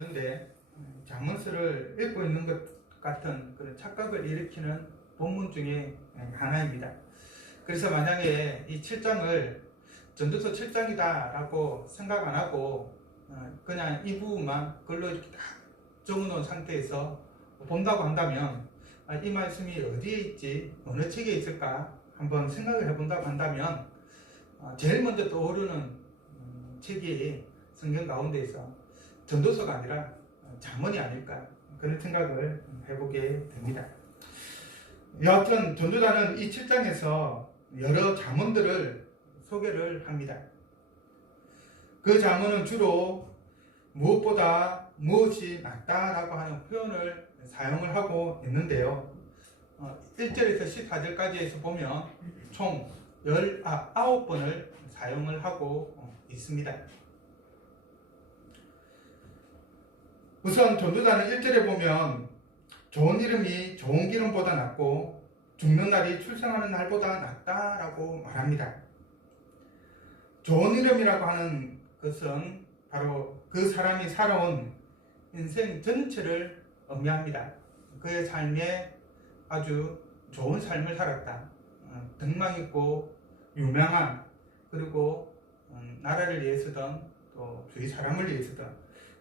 그런데 잠언서를 읽고 있는 것 같은 그런 착각을 일으키는 본문 중에 하나입니다. 그래서 만약에 이 7장을 전도서 7장이다라고 생각 안 하고 그냥 이 부분만 글로 이렇게 딱 적어놓은 상태에서 본다고 한다면 이 말씀이 어디에 있지, 어느 책에 있을까 한번 생각을 해본다고 한다면 제일 먼저 떠오르는 책이 성경 가운데에서 전도서가 아니라 잠언이 아닐까, 그런 생각을 해보게 됩니다. 여하튼 전도자는 이 7장에서 여러 잠언들을 소개를 합니다. 그 잠언은 주로 무엇보다 무엇이 낫다라고 하는 표현을 사용을 하고 있는데요. 1절에서 14절까지에서 보면 총 19번을 사용을 하고 있습니다. 우선 전도자는 1절에 보면 좋은 이름이 좋은 기름보다 낫고 죽는 날이 출생하는 날보다 낫다라고 말합니다. 좋은 이름이라고 하는 것은 바로 그 사람이 살아온 인생 전체를 의미합니다. 그의 삶에 아주 좋은 삶을 살았다, 덕망 있고 유명한, 그리고 나라를 위해서든 또 주위 사람을 위해서든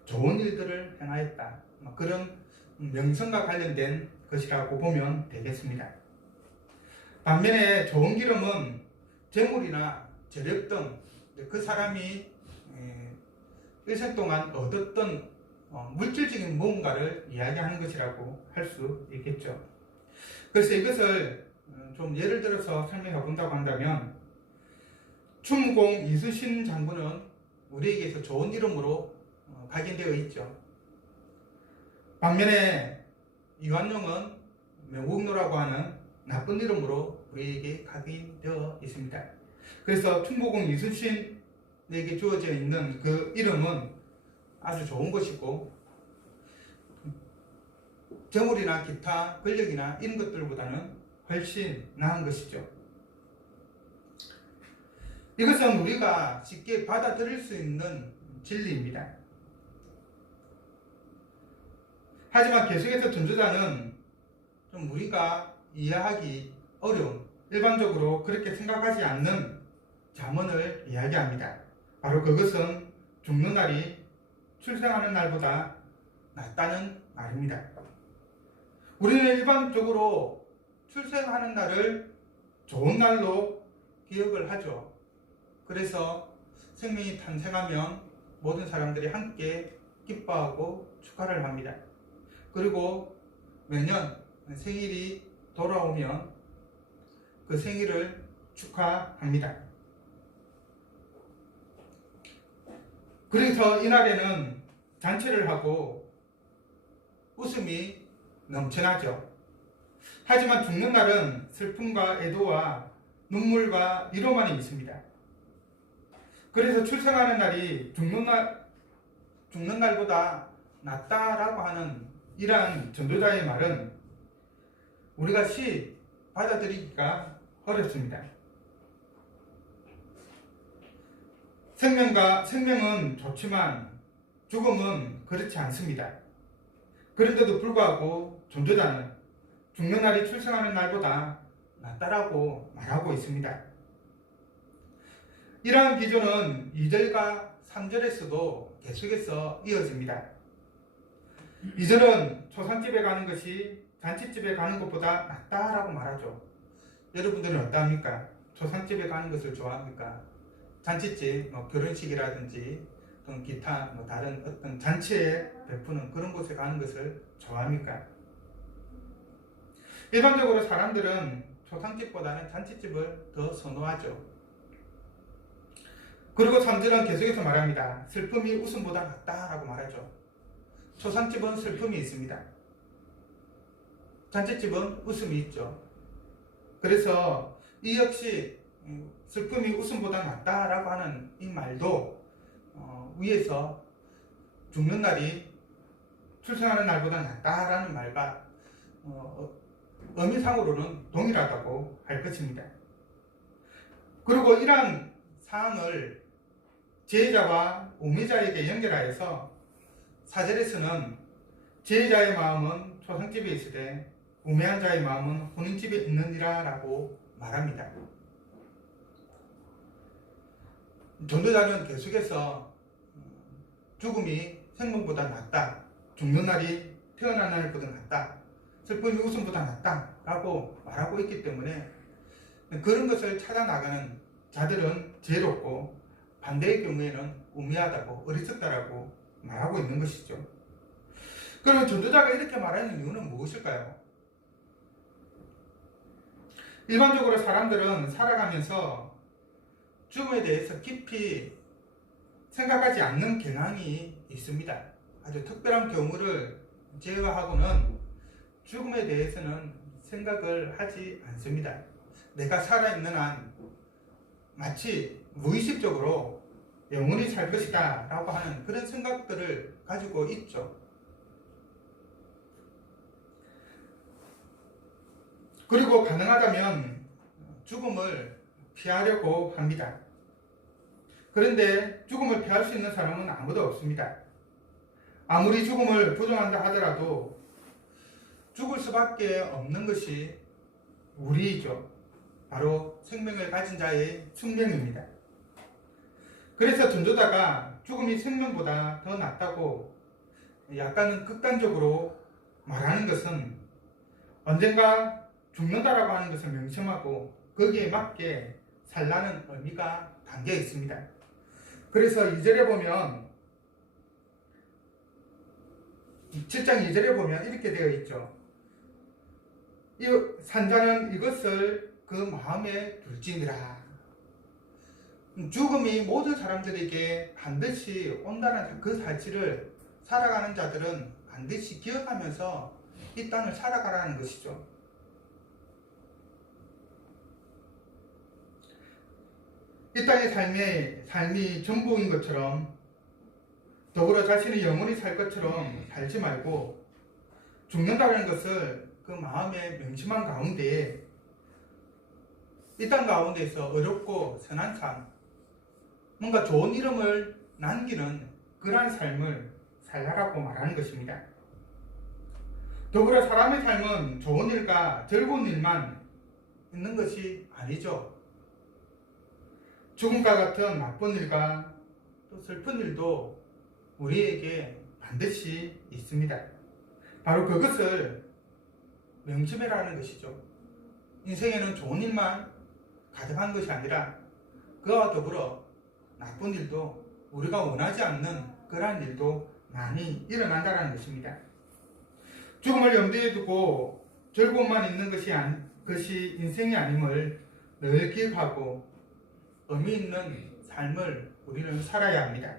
좋은 일들을 행하였다, 그런 명성과 관련된 것이라고 보면 되겠습니다. 반면에 좋은 기름은 재물이나 재력 등 그 사람이 일생 동안 얻었던 물질적인 무언가를 이야기하는 것이라고 할 수 있겠죠. 그래서 이것을 좀 예를 들어서 설명해 본다고 한다면, 춘무공 이순신 장군은 우리에게서 좋은 이름으로 각인되어 있죠. 반면에 이완용은 명국노라고 하는 나쁜 이름으로 우리에게 각인되어 있습니다. 그래서 춘무공 이순신에게 주어져 있는 그 이름은 아주 좋은 것이고, 재물이나 기타 권력이나 이런 것들보다는 훨씬 나은 것이죠. 이것은 우리가 쉽게 받아들일 수 있는 진리입니다. 하지만 계속해서 전도자는 좀 우리가 이해하기 어려운, 일반적으로 그렇게 생각하지 않는 잠언을 이야기합니다. 바로 그것은 죽는 날이 출생하는 날보다 낫다는 말입니다. 우리는 일반적으로 출생하는 날을 좋은 날로 기억을 하죠. 그래서 생명이 탄생하면 모든 사람들이 함께 기뻐하고 축하를 합니다. 그리고 매년 생일이 돌아오면 그 생일을 축하합니다. 그래서 이날에는 잔치를 하고 웃음이 넘쳐나죠. 하지만 죽는 날은 슬픔과 애도와 눈물과 위로만이 있습니다. 그래서 출생하는 날이 죽는 날보다 낫다라고 하는 이러한 전도자의 말은 우리가 쉽게 받아들이기가 어렵습니다. 생명은 좋지만 죽음은 그렇지 않습니다. 그런데도 불구하고 전도자는 죽는 날이 출생하는 날보다 낫다라고 말하고 있습니다. 이러한 기조는 2절과 3절에서도 계속해서 이어집니다. 2절은 초상집에 가는 것이 잔치집에 가는 것보다 낫다라고 말하죠. 여러분들은 어떠합니까? 초상집에 가는 것을 좋아합니까? 잔치집, 결혼식이라든지 또는 기타 다른 어떤 잔치에 베푸는 그런 곳에 가는 것을 좋아합니까? 일반적으로 사람들은 초상집보다는 잔치집을 더 선호하죠. 그리고 3절은 계속해서 말합니다. 슬픔이 웃음보다 낫다라고 말하죠. 초상집은 슬픔이 있습니다. 잔치집은 웃음이 있죠. 그래서 이 역시 슬픔이 웃음보다 낫다라고 하는 이 말도 위에서 죽는 날이 출생하는 날보다 낫다라는 말과 의미상으로는 동일하다고 할 것입니다. 그리고 이러한 사항을 제자와 우매자에게 연결하여서 4절에서는 지혜자의 마음은 초상집에 있으되 우매한 자의 마음은 혼인집에 있느니라 라고 말합니다. 전도자는 계속해서 죽음이 생명보다 낫다, 죽는 날이 태어난 날보다 낫다, 슬픔이 웃음보다 낫다 라고 말하고 있기 때문에 그런 것을 찾아나가는 자들은 지혜롭고 반대의 경우에는 우매하다고 어리석다라고 말하고 있는 것이죠. 그러면 전도자가 이렇게 말하는 이유는 무엇일까요? 일반적으로 사람들은 살아가면서 죽음에 대해서 깊이 생각하지 않는 경향이 있습니다. 아주 특별한 경우를 제외하고는 죽음에 대해서는 생각을 하지 않습니다. 내가 살아있는 한 마치 무의식적으로 영원히 살 것이다 라고 하는 그런 생각들을 가지고 있죠. 그리고 가능하다면 죽음을 피하려고 합니다. 그런데 죽음을 피할 수 있는 사람은 아무도 없습니다. 아무리 죽음을 부정한다 하더라도 죽을 수밖에 없는 것이 우리이죠. 바로 생명을 가진 자의 숙명입니다. 그래서 전도자가 죽음이 생명보다 더 낫다고 약간은 극단적으로 말하는 것은 언젠가 죽는다라고 하는 것을 명심하고 거기에 맞게 살라는 의미가 담겨 있습니다. 그래서 2절에 보면 7장 2절에 보면 이렇게 되어 있죠. 이 산자는 이것을 그 마음에 둘지니라. 죽음이 모든 사람들에게 반드시 온다는 그 사실을 살아가는 자들은 반드시 기억하면서 이 땅을 살아가라는 것이죠. 이 땅의 삶이 전부인 것처럼 더불어 자신이 영원히 살 것처럼 살지 말고 죽는다는 것을 그 마음에 명심한 가운데 이 땅 가운데서 어렵고 선한 삶, 뭔가 좋은 이름을 남기는 그러한 삶을 살라라고 말하는 것입니다. 더불어 사람의 삶은 좋은 일과 즐거운 일만 있는 것이 아니죠. 죽음과 같은 나쁜 일과 또 슬픈 일도 우리에게 반드시 있습니다. 바로 그것을 명심해라는 것이죠. 인생에는 좋은 일만 가득한 것이 아니라 그와 더불어 나쁜 일도 우리가 원하지 않는 그러한 일도 많이 일어난다는 것입니다. 죽음을 염두에 두고 즐거움만 있는 것이 인생이 아님을 늘 기억하고 의미 있는 삶을 우리는 살아야 합니다.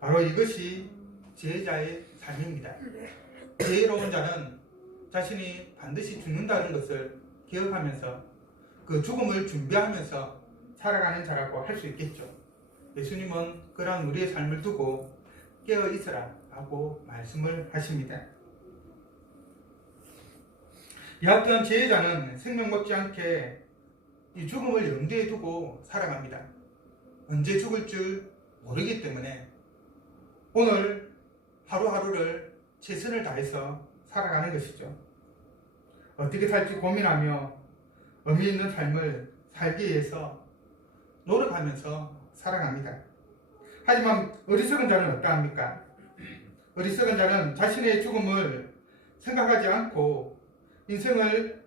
바로 이것이 지혜자의 삶입니다. 지혜로운 자는 자신이 반드시 죽는다는 것을 기억하면서 그 죽음을 준비하면서 살아가는 자라고 할 수 있겠죠. 예수님은 그러한 우리의 삶을 두고 깨어 있으라 라고 말씀을 하십니다. 여하튼 지혜자는 생명 못지않게 이 죽음을 염두에 두고 살아갑니다. 언제 죽을 줄 모르기 때문에 오늘 하루하루를 최선을 다해서 살아가는 것이죠. 어떻게 살지 고민하며 의미 있는 삶을 살기 위해서 노력하면서 살아갑니다. 하지만 어리석은 자는 어떠합니까? 어리석은 자는 자신의 죽음을 생각하지 않고 인생을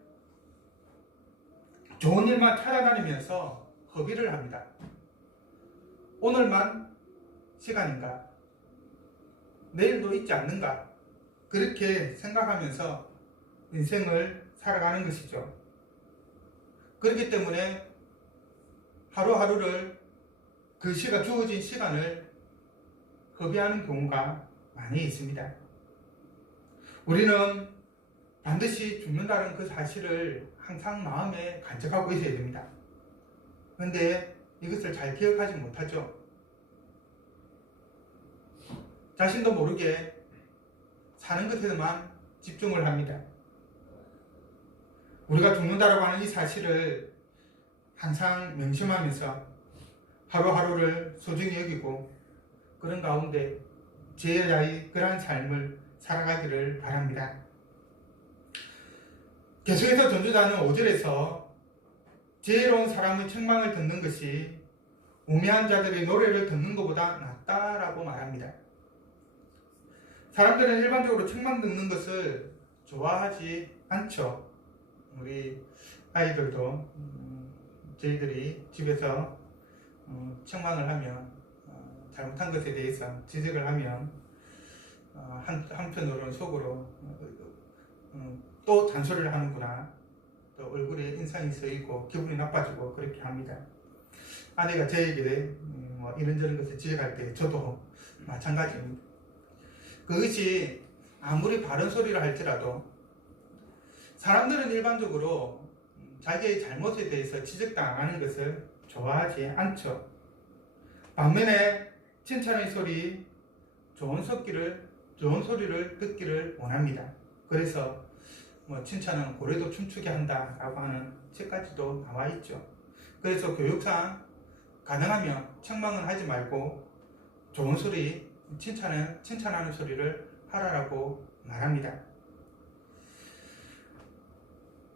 좋은 일만 찾아다니면서 허비를 합니다. 오늘만 시간인가? 내일도 있지 않는가? 그렇게 생각하면서 인생을 살아가는 것이죠. 그렇기 때문에 하루하루를 주어진 시간을 허비하는 경우가 많이 있습니다. 우리는 반드시 죽는다는 그 사실을 항상 마음에 간직하고 있어야 됩니다. 그런데 이것을 잘 기억하지 못하죠. 자신도 모르게 사는 것에만 집중을 합니다. 우리가 죽는다라고 하는 이 사실을 항상 명심하면서 하루하루를 소중히 여기고 그런 가운데 지혜자의 그러한 삶을 살아가기를 바랍니다. 계속해서 전도자는 5절에서 지혜로운 사람의 책망을 듣는 것이 우매한 자들의 노래를 듣는 것보다 낫다라고 말합니다. 사람들은 일반적으로 책망 듣는 것을 좋아하지 않죠. 우리 아이들도 저희들이 집에서 책망을 하면 잘못한 것에 대해서 지적을 하면 한편으로는 속으로 또 잔소리를 하는구나, 또 얼굴에 인상이 쓰이고 기분이 나빠지고 그렇게 합니다. 아내가 저에게 이런저런 것을 지적할 때 저도 마찬가지입니다. 그것이 아무리 바른 소리를 할지라도 사람들은 일반적으로 자기의 잘못에 대해서 지적당하는 것을 좋아하지 않죠. 반면에 칭찬의 소리, 좋은 소리를 듣기를 원합니다. 그래서 칭찬은 고래도 춤추게 한다라고 하는 책까지도 나와 있죠. 그래서 교육상 가능하면 책망은 하지 말고 좋은 소리, 칭찬하는 소리를 하라라고 말합니다.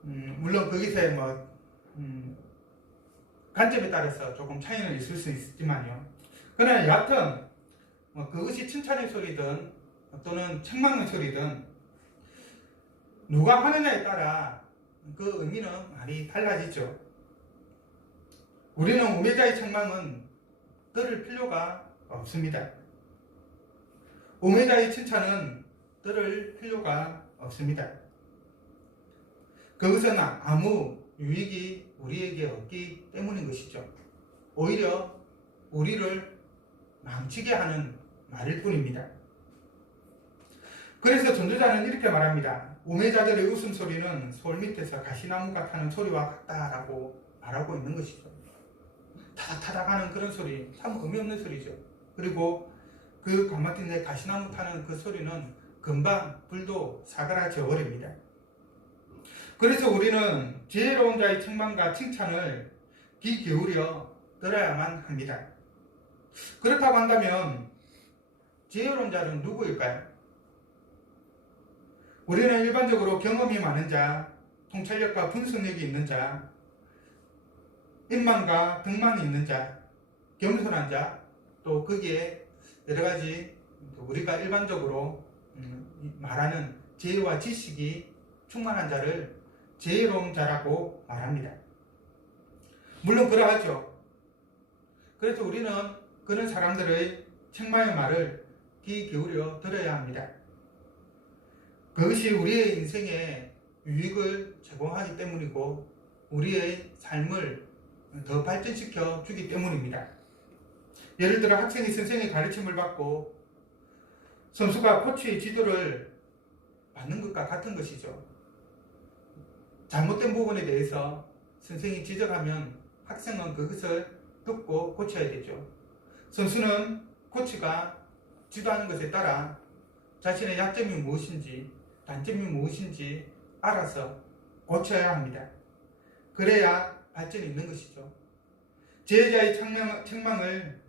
물론 거기서 관점에 따라서 조금 차이는 있을 수 있지만요. 그러나 여하튼 그것이 칭찬의 소리든 또는 책망의 소리든 누가 하느냐에 따라 그 의미는 많이 달라지죠. 우리는 우매자의 책망은 들을 필요가 없습니다. 우매자의 칭찬은 들을 필요가 없습니다. 그것은 아무 유익이 우리에게 없기 때문인 것이죠. 오히려 우리를 망치게 하는 말일 뿐입니다. 그래서 전도자는 이렇게 말합니다. 우매자들의 웃음소리는 솔 밑에서 가시나무가 타는 소리와 같다라고 말하고 있는 것이죠. 타닥타닥 하는 그런 소리, 참 의미 없는 소리죠. 그리고 그 가마솥에 가시나무 타는 그 소리는 금방 불도 사그라져 버립니다. 그래서 우리는 지혜로운 자의 책망과 칭찬을 귀 기울여 들어야만 합니다. 그렇다고 한다면 지혜로운 자는 누구일까요? 우리는 일반적으로 경험이 많은 자, 통찰력과 분석력이 있는 자, 인망과 덕망이 있는 자, 겸손한 자, 또 거기에 여러 가지 우리가 일반적으로 말하는 지혜와 지식이 충만한 자를 지혜로운 자라고 말합니다. 물론 그러하죠. 그래서 우리는 그런 사람들의 책망의 말을 귀 기울여 들어야 합니다. 그것이 우리의 인생에 유익을 제공하기 때문이고 우리의 삶을 더 발전시켜 주기 때문입니다. 예를 들어 학생이 선생의 가르침을 받고 선수가 코치의 지도를 받는 것과 같은 것이죠. 잘못된 부분에 대해서 선생이 지적하면 학생은 그것을 듣고 고쳐야 되죠. 선수는 코치가 지도하는 것에 따라 자신의 약점이 무엇인지 단점이 무엇인지 알아서 고쳐야 합니다. 그래야 발전이 있는 것이죠. 지혜자의 책망을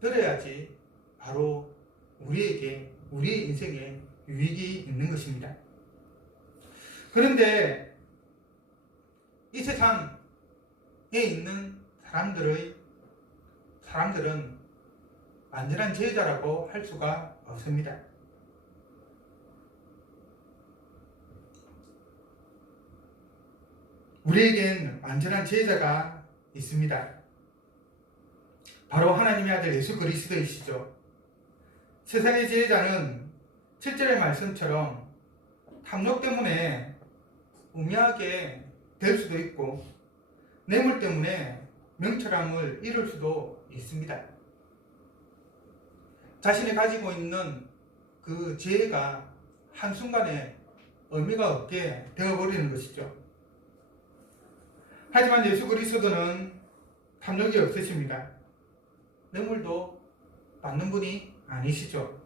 들어야지 바로 우리에게, 우리의 인생에 유익이 있는 것입니다. 그런데 이 세상에 있는 사람들은 완전한 지혜자라고 할 수가 없습니다. 우리에겐 완전한 지혜자가 있습니다. 바로 하나님의 아들 예수 그리스도이시죠. 세상의 지혜자는 7절의 말씀처럼 탐욕 때문에 우매하게 될 수도 있고 뇌물 때문에 명철함을 잃을 수도 있습니다. 자신이 가지고 있는 그 지혜가 한순간에 의미가 없게 되어버리는 것이죠. 하지만 예수 그리스도는 탐욕이 없으십니다. 뇌물도 받는 분이 아니시죠.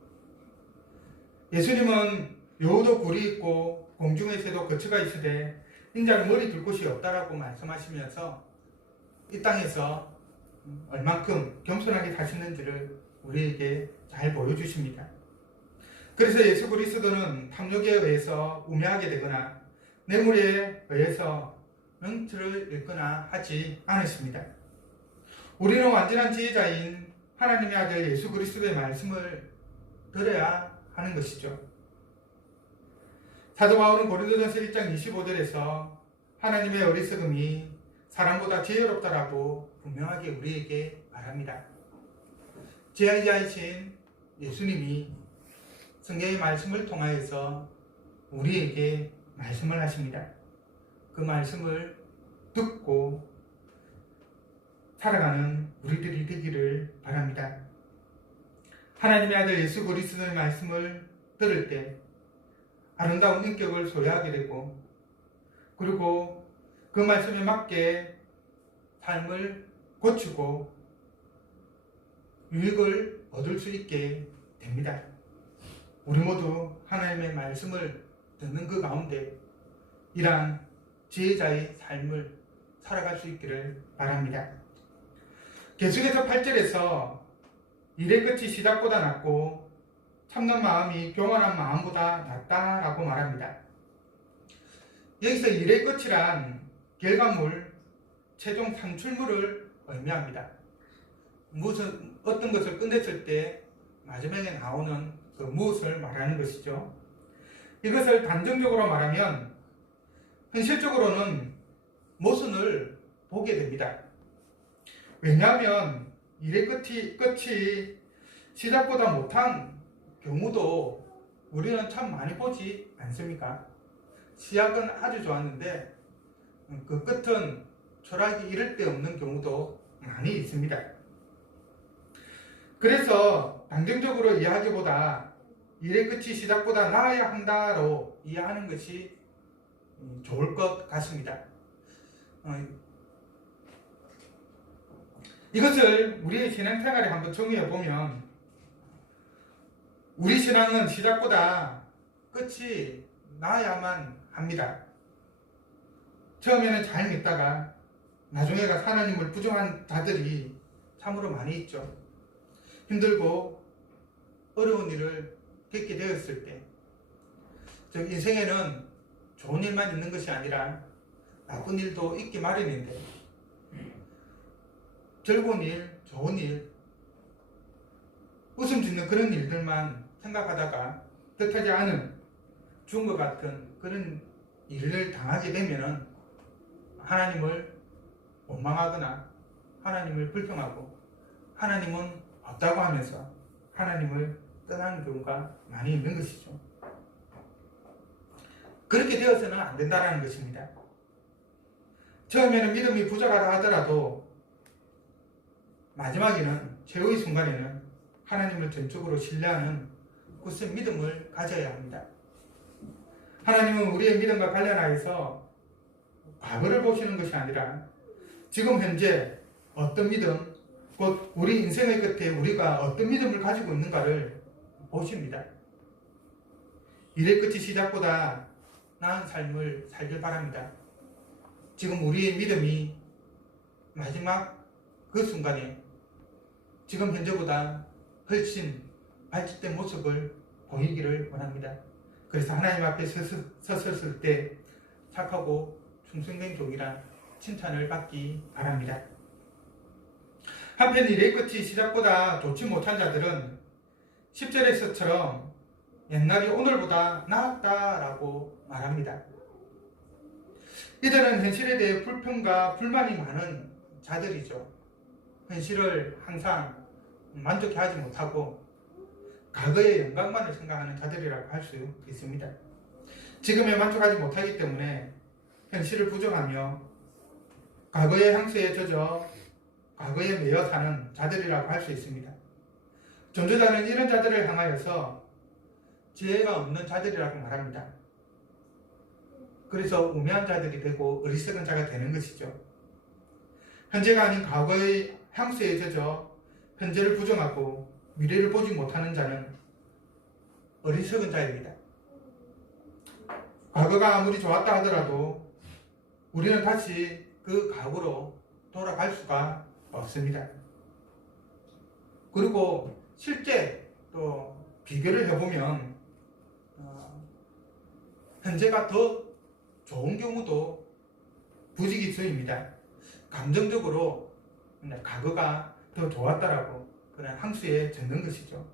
예수님은 여우도 굴이 있고 공중의 새도 거처가 있으되 인자는 머리 둘 곳이 없다라고 말씀하시면서 이 땅에서 얼만큼 겸손하게 사시는지를 우리에게 잘 보여주십니다. 그래서 예수 그리스도는 탐욕에 의해서 우매하게 되거나 뇌물에 의해서 명철을 잃거나 하지 않으십니다. 우리는 완전한 지혜자인 하나님의 아들 예수 그리스도의 말씀을 들어야 하는 것이죠. 사도 바울은 고린도전서 1장 25절에서 하나님의 어리석음이 사람보다 지혜롭다라고 분명하게 우리에게 말합니다. 지혜자이신 예수님이 성경의 말씀을 통하여서 우리에게 말씀을 하십니다. 그 말씀을 듣고 살아가는 우리들이 되기를 바랍니다. 하나님의 아들 예수 그리스도의 말씀을 들을 때 아름다운 인격을 소유하게 되고, 그리고 그 말씀에 맞게 삶을 고치고 유익을 얻을 수 있게 됩니다. 우리 모두 하나님의 말씀을 듣는 그 가운데 이러한 지혜자의 삶을 살아갈 수 있기를 바랍니다. 계속해서 8절에서 일의 끝이 시작보다 낫고 참는 마음이 교만한 마음보다 낫다라고 말합니다. 여기서 일의 끝이란 결과물, 최종 산출물을 의미합니다. 어떤 것을 끝냈을 때 마지막에 나오는 그 무엇을 말하는 것이죠. 이것을 단정적으로 말하면 현실적으로는 모순을 보게 됩니다. 왜냐하면 일의 끝이 시작보다 못한 경우도 우리는 참 많이 보지 않습니까? 시작은 아주 좋았는데 그 끝은 초락이 이를 데 없는 경우도 많이 있습니다. 그래서 단정적으로 이해하기보다 일의 끝이 시작보다 나아야 한다로 이해하는 것이 좋을 것 같습니다. 이것을 우리의 신앙생활에 한번 정의해 보면, 우리 신앙은 시작보다 끝이 나아야만 합니다. 처음에는 잘 믿다가 나중에 가서 하나님을 부정한 자들이 참으로 많이 있죠. 힘들고 어려운 일을 겪게 되었을 때, 즉 인생에는 좋은 일만 있는 것이 아니라 나쁜 일도 있기 마련인데, 즐거운 일, 좋은 일, 웃음 짓는 그런 일들만 생각하다가 뜻하지 않은 죽은 것 같은 그런 일을 당하게 되면은 하나님을 원망하거나 하나님을 불평하고 하나님은 없다고 하면서 하나님을 떠나는 경우가 많이 있는 것이죠. 그렇게 되어서는 안 된다는 것입니다. 처음에는 믿음이 부족하다 하더라도 마지막에는 최후의 순간에는 하나님을 전적으로 신뢰하는 굳은 믿음을 가져야 합니다. 하나님은 우리의 믿음과 관련하여서 과거를 보시는 것이 아니라 지금 현재 어떤 믿음, 곧 우리 인생의 끝에 우리가 어떤 믿음을 가지고 있는가를 보십니다. 일의 끝이 시작보다 나은 삶을 살길 바랍니다. 지금 우리의 믿음이 마지막 그 순간에 지금 현재보다 훨씬 발전된 모습을 보이기를 원합니다. 그래서 하나님 앞에 섰을 때 착하고 충성된 종이라 칭찬을 받기 바랍니다. 한편 일의 끝이 시작보다 좋지 못한 자들은 10절에서처럼 옛날이 오늘보다 나았다라고 말합니다. 이들은 현실에 대해 불평과 불만이 많은 자들이죠. 현실을 항상 만족해하지 못하고 과거의 영광만을 생각하는 자들이라고 할 수 있습니다. 지금에 만족하지 못하기 때문에 현실을 부정하며 과거의 향수에 젖어 과거에 매여 사는 자들이라고 할 수 있습니다. 존재자는 이런 자들을 향하여서 지혜가 없는 자들이라고 말합니다. 그래서 우매한 자들이 되고 어리석은 자가 되는 것이죠. 현재가 아닌 과거의 향수에 젖어 현재를 부정하고 미래를 보지 못하는 자는 어리석은 자입니다. 과거가 아무리 좋았다 하더라도 우리는 다시 그 과거로 돌아갈 수가 없습니다. 그리고 실제 또 비교를 해보면 현재가 더 좋은 경우도 부지기수입니다. 감정적으로 과거가 더 좋았다라고 그런 항수에 적는 것이죠.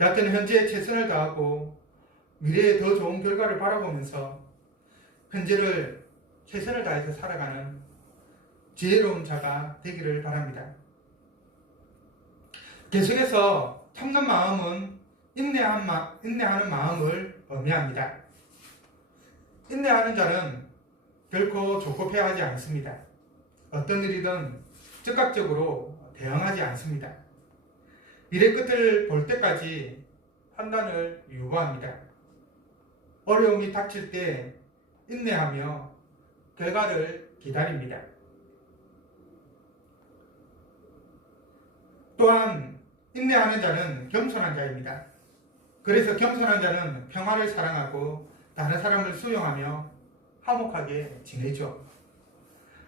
여하튼 현재에 최선을 다하고 미래에 더 좋은 결과를 바라보면서 현재를 최선을 다해서 살아가는 지혜로운 자가 되기를 바랍니다. 계속해서 참는 마음은 인내하는 마음을 의미합니다. 인내하는 자는 결코 조급해하지 않습니다. 어떤 일이든 즉각적으로 대응하지 않습니다. 일의 끝을 볼 때까지 판단을 유보합니다. 어려움이 닥칠 때 인내하며 결과를 기다립니다. 또한 인내하는 자는 겸손한 자입니다. 그래서 겸손한 자는 평화를 사랑하고 다른 사람을 수용하며 화목하게 지내죠.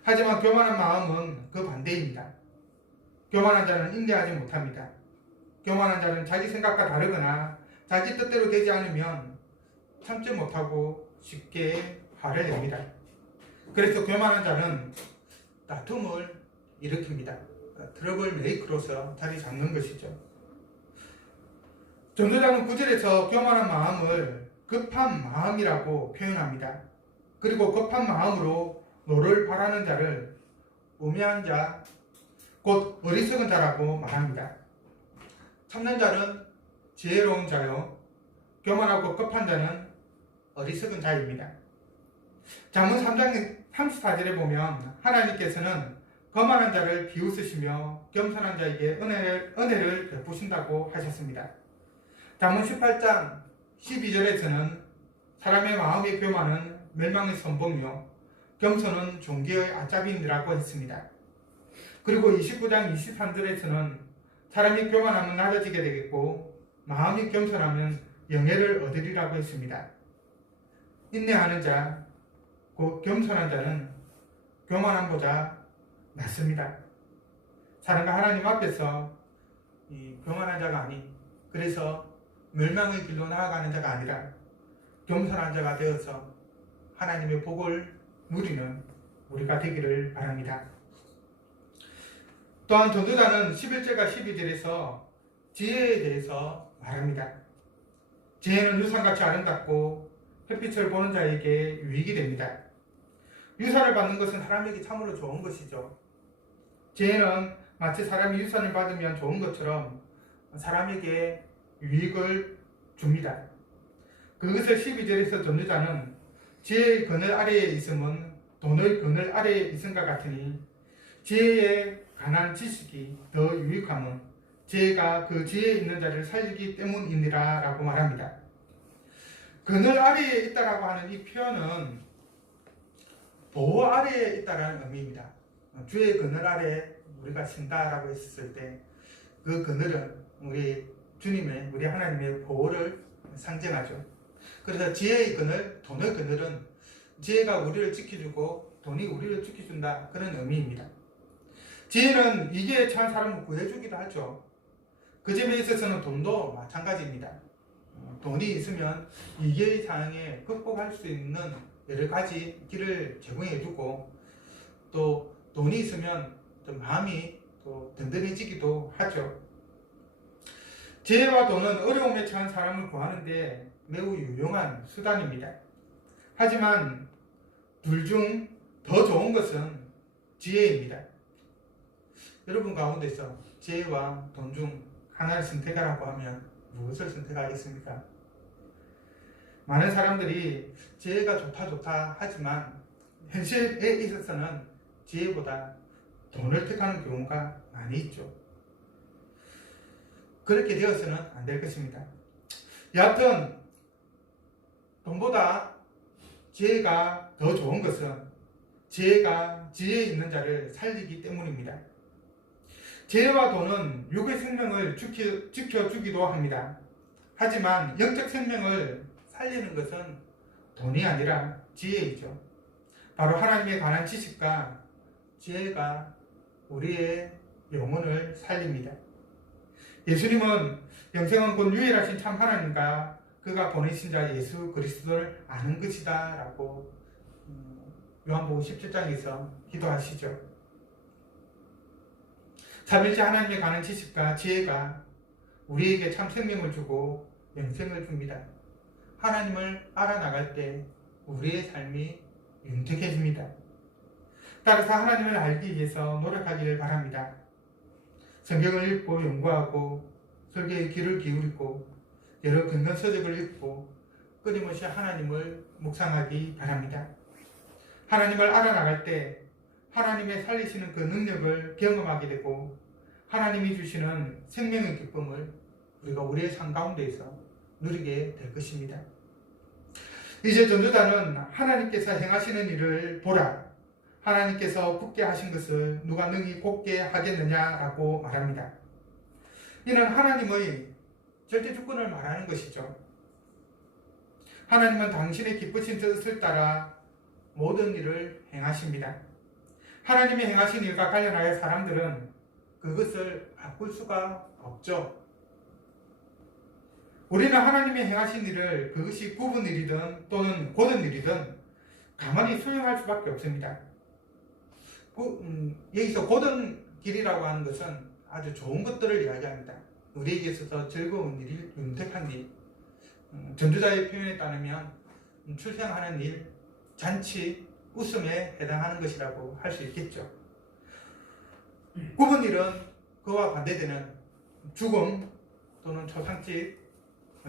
하지만 교만한 마음은 그 반대입니다. 교만한 자는 인내하지 못합니다. 교만한 자는 자기 생각과 다르거나 자기 뜻대로 되지 않으면 참지 못하고 쉽게 화를 냅니다. 그래서 교만한 자는 다툼을 일으킵니다. 트러블 메이커로서 자리 잡는 것이죠. 전도자는 9절에서 교만한 마음을 급한 마음이라고 표현합니다. 그리고 급한 마음으로 노를 바라는 자를 우매한 자, 곧 어리석은 자라고 말합니다. 참는 자는 지혜로운 자요, 교만하고 급한 자는 어리석은 자입니다. 잠언 3장 34절에 보면 하나님께서는 거만한 자를 비웃으시며 겸손한 자에게 은혜를 베푸신다고 하셨습니다. 잠언 18장 12절에서는 사람의 마음의 교만은 멸망의 선봉이요 겸손은 존귀의 아짜비니라고 했습니다. 그리고 29장 23절에서는 사람이 교만하면 낮아지게 되겠고 마음이 겸손하면 영예를 얻으리라고 했습니다. 인내하는 자, 곧 겸손한 자는 교만함보다 낫습니다. 사람과 하나님 앞에서 이 교만한 자가 아닌, 그래서 멸망의 길로 나아가는 자가 아니라 겸손한 자가 되어서 하나님의 복을 누리는 우리가 되기를 바랍니다. 또한 전도자는 11절과 12절에서 지혜에 대해서 말합니다. 지혜는 유산같이 아름답고 햇빛을 보는 자에게 유익이 됩니다. 유산을 받는 것은 사람에게 참으로 좋은 것이죠. 지혜는 마치 사람이 유산을 받으면 좋은 것처럼 사람에게 유익을 줍니다. 그것을 12절에서 전도자는 지혜의 그늘 아래에 있음은 돈의 그늘 아래에 있음과 같으니 지혜에 관한 지식이 더 유익함은 지혜가 그 지혜에 있는 자를 살리기 때문이니라 라고 말합니다. 그늘 아래에 있다라고 하는 이 표현은 보호 아래에 있다라는 의미입니다. 주의 그늘 아래 우리가 신다라고 했을 때 그 그늘은 우리 주님의, 우리 하나님의 보호를 상징하죠. 그래서 지혜의 그늘, 돈의 그늘은 지혜가 우리를 지켜주고 돈이 우리를 지켜준다, 그런 의미입니다. 지혜는 위기에 처한 사람을 구해주기도 하죠. 그 점에 있어서는 돈도 마찬가지입니다. 돈이 있으면 위기의 상황에 극복할 수 있는 여러 가지 길을 제공해주고, 또 돈이 있으면 또 마음이 또 든든해지기도 하죠. 지혜와 돈은 어려움에 처한 사람을 구하는데 매우 유용한 수단입니다. 하지만 둘 중 더 좋은 것은 지혜입니다. 여러분 가운데서 지혜와 돈 중 하나를 선택하라고 하면 무엇을 선택하겠습니까? 많은 사람들이 지혜가 좋다 하지만 현실에 있어서는 지혜보다 돈을 택하는 경우가 많이 있죠. 그렇게 되어서는 안 될 것입니다. 여하튼 돈보다 지혜가 더 좋은 것은 지혜가 지혜 있는 자를 살리기 때문입니다. 지혜와 돈은 육의 생명을 지켜주기도 합니다. 하지만 영적 생명을 살리는 것은 돈이 아니라 지혜이죠. 바로 하나님에 관한 지식과 지혜가 우리의 영혼을 살립니다. 예수님은 영생은 곧 유일하신 참 하나님과 그가 보내신 자 예수 그리스도를 아는 것이다 라고 요한복음 17장에서 기도하시죠. 삼일째 하나님에 관한 지식과 지혜가 우리에게 참 생명을 주고 영생을 줍니다. 하나님을 알아나갈 때 우리의 삶이 윤택해집니다. 따라서 하나님을 알기 위해서 노력하기를 바랍니다. 성경을 읽고 연구하고 설교에 귀를 기울이고 여러 근건 서적을 읽고 끊임없이 하나님을 묵상하기 바랍니다. 하나님을 알아나갈 때 하나님의 살리시는 그 능력을 경험하게 되고 하나님이 주시는 생명의 기쁨을 우리가 우리의 삶 가운데에서 누리게 될 것입니다. 이제 전도자는 하나님께서 행하시는 일을 보라. 하나님께서 굳게 하신 것을 누가 능히 곧게 하겠느냐라고 말합니다. 이는 하나님의 절대 주권을 말하는 것이죠. 하나님은 당신의 기쁘신 뜻을 따라 모든 일을 행하십니다. 하나님이 행하신 일과 관련하여 사람들은 그것을 바꿀 수가 없죠. 우리는 하나님이 행하신 일을 그것이 굽은 일이든 또는 곧은 일이든 가만히 수용할 수밖에 없습니다. 여기서 곧은 길이라고 하는 것은 아주 좋은 것들을 이야기합니다. 우리에게 있어서 즐거운 일, 윤택한 일, 전도자의 표현에 따르면 출생하는 일, 잔치, 웃음에 해당하는 것이라고 할 수 있겠죠. 굽은 일은 그와 반대되는 죽음 또는 초상집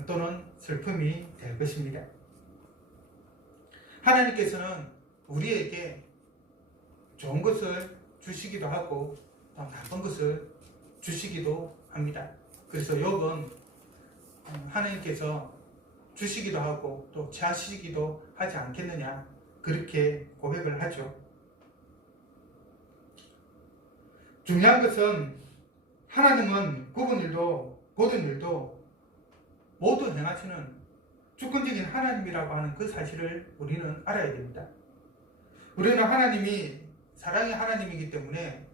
또는 슬픔이 될 것입니다. 하나님께서는 우리에게 좋은 것을 주시기도 하고 또 나쁜 것을 주시기도 합니다. 그래서 욥은 하나님께서 주시기도 하고 또 취하시기도 하지 않겠느냐 그렇게 고백을 하죠. 중요한 것은 하나님은 굽은 일도 곧은 일도 모두 행하시는 주권적인 하나님이라고 하는 그 사실을 우리는 알아야 됩니다. 우리는 하나님이 사랑의 하나님이기 때문에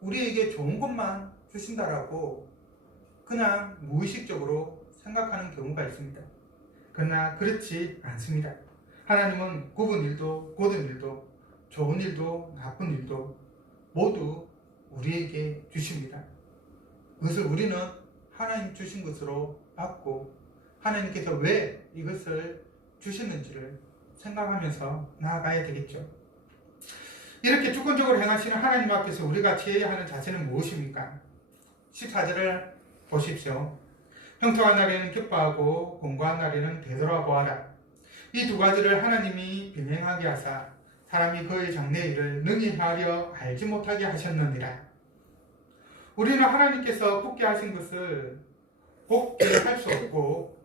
우리에게 좋은 것만 주신다라고 그냥 무의식적으로 생각하는 경우가 있습니다. 그러나 그렇지 않습니다. 하나님은 굽은 일도 곧은 일도 좋은 일도 나쁜 일도 모두 우리에게 주십니다. 그것을 우리는 하나님 주신 것으로 받고 하나님께서 왜 이것을 주셨는지를 생각하면서 나아가야 되겠죠. 이렇게 주권적으로 행하시는 하나님 앞에서 우리가 취해야 하는 자세는 무엇입니까? 14절을 보십시오. 형통한 날에는 기뻐하고 공고한 날에는 되돌아보아라. 이 두 가지를 하나님이 병행하게 하사 사람이 그의 장래일을 능히 하려 알지 못하게 하셨느니라. 우리는 하나님께서 굳게 하신 것을 굳게 할 수 없고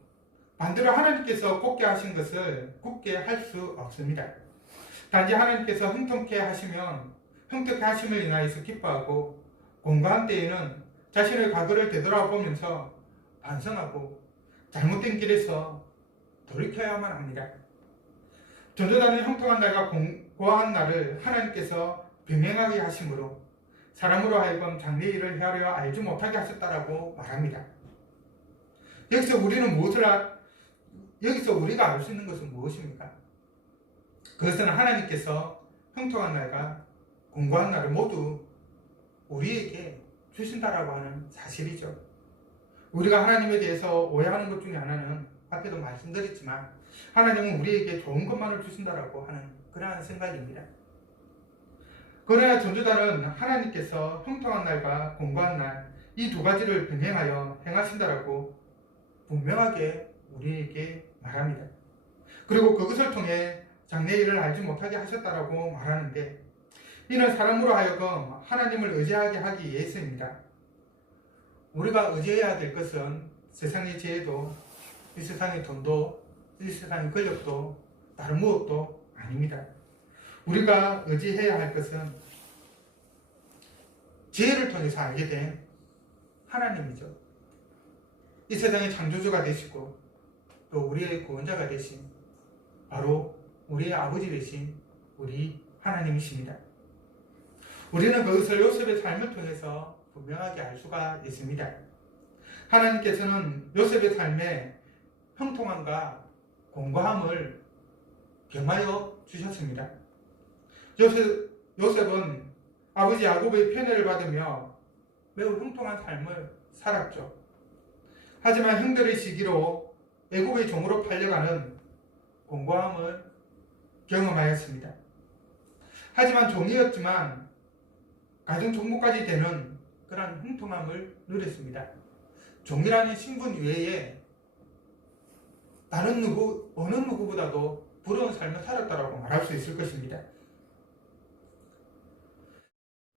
반대로 하나님께서 굳게 하신 것을 굳게 할 수 없습니다. 단지 하나님께서 형통케 하시면 형통케 하심을 인하여서 기뻐하고 공고한 때에는 자신의 과거를 되돌아보면서 반성하고 잘못된 길에서 돌이켜야만 합니다. 전도자는 형통한 날과 공고한 날을 하나님께서 병행하게 하심으로 사람으로 하여금 장래일을 헤아려 알지 못하게 하셨다라고 말합니다. 여기서 우리가 알 수 있는 것은 무엇입니까? 그것은 하나님께서 형통한 날과 공고한 날을 모두 우리에게 주신다라고 하는 사실이죠. 우리가 하나님에 대해서 오해하는 것 중에 하나는 앞에도 말씀드렸지만 하나님은 우리에게 좋은 것만을 주신다라고 하는 그러한 생각입니다. 그러나 전도자는 하나님께서 형통한 날과 공고한 날 이 두 가지를 병행하여 행하신다라고 분명하게 우리에게 말합니다. 그리고 그것을 통해 장래일을 알지 못하게 하셨다라고 말하는데 이는 사람으로 하여금 하나님을 의지하게 하기 위해서입니다. 우리가 의지해야 될 것은 세상의 지혜도 이 세상의 돈도 이 세상의 권력도 다른 무엇도 아닙니다. 우리가 의지해야 할 것은 지혜를 통해서 알게 된 하나님이죠. 이 세상의 창조주가 되시고 또 우리의 구원자가 되신 바로 우리의 아버지 되신 우리 하나님이십니다. 우리는 그것을 요셉의 삶을 통해서 분명하게 알 수가 있습니다. 하나님께서는 요셉의 삶에 형통함과 공고함을 경하여 주셨습니다. 요셉은 아버지 야곱의 편애를 받으며 매우 형통한 삶을 살았죠. 하지만 형들의 시기로 애굽의 종으로 팔려가는 공고함을 경험하였습니다. 하지만 종이었지만 가정 종부까지 되는 그런 형통함을 누렸습니다. 종이라는 신분 외에 다른 어느 누구보다도 부러운 삶을 살았다고 말할 수 있을 것입니다.